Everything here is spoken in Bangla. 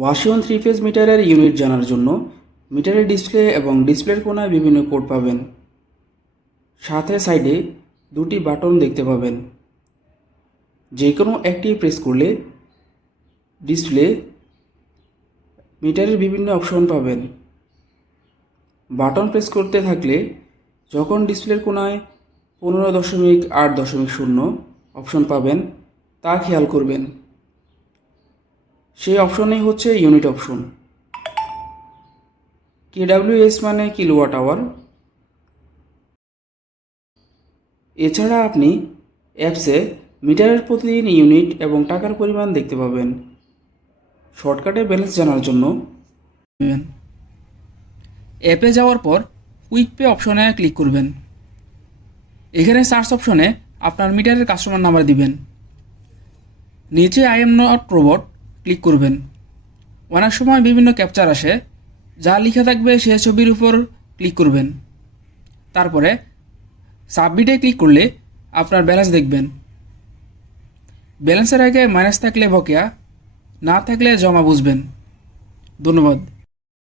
ওয়াশিওন থ্রি ফেজ মিটারের ইউনিট জানার জন্য মিটারের ডিসপ্লে এবং ডিসপ্লের কোণায় বিভিন্ন কোড পাবেন। সাথে সাইডে দুটি বাটন দেখতে পাবেন। যে কোনো একটি প্রেস করলে ডিসপ্লে মিটারের বিভিন্ন অপশন পাবেন। বাটন প্রেস করতে থাকলে যখন ডিসপ্লের কোণায় পনেরো দশমিক আট দশমিক শূন্য অপশন পাবেন, তা খেয়াল করবেন। সেই অপশনেই হচ্ছে ইউনিট অপশন কেডাব্লিউএস মানে কিলোওয়াট আওয়ার এছাড়া আপনি অ্যাপসে মিটারের প্রতিদিন ইউনিট এবং টাকার পরিমাণ দেখতে পাবেন। শর্টকাটে ব্যালেন্স জানার জন্য। অ্যাপে যাওয়ার পর কুইক পে অপশনে ক্লিক করবেন। এখানে সার্চ অপশনে আপনার মিটারের কাস্টমার নাম্বার দিবেন। নিচে I am not robot click করবেন। অনেক সময় বিভিন্ন ক্যাপচার আসে, যা লেখা থাকবে সে ছবির উপর ক্লিক করবেন। তারপরে সাবমিটে ক্লিক করলে আপনার ব্যালেন্স দেখবেন। ব্যালেন্সের আগে মাইনাস থাকলে বকেয়া, না থাকলে জমা বুঝবেন। ধন্যবাদ।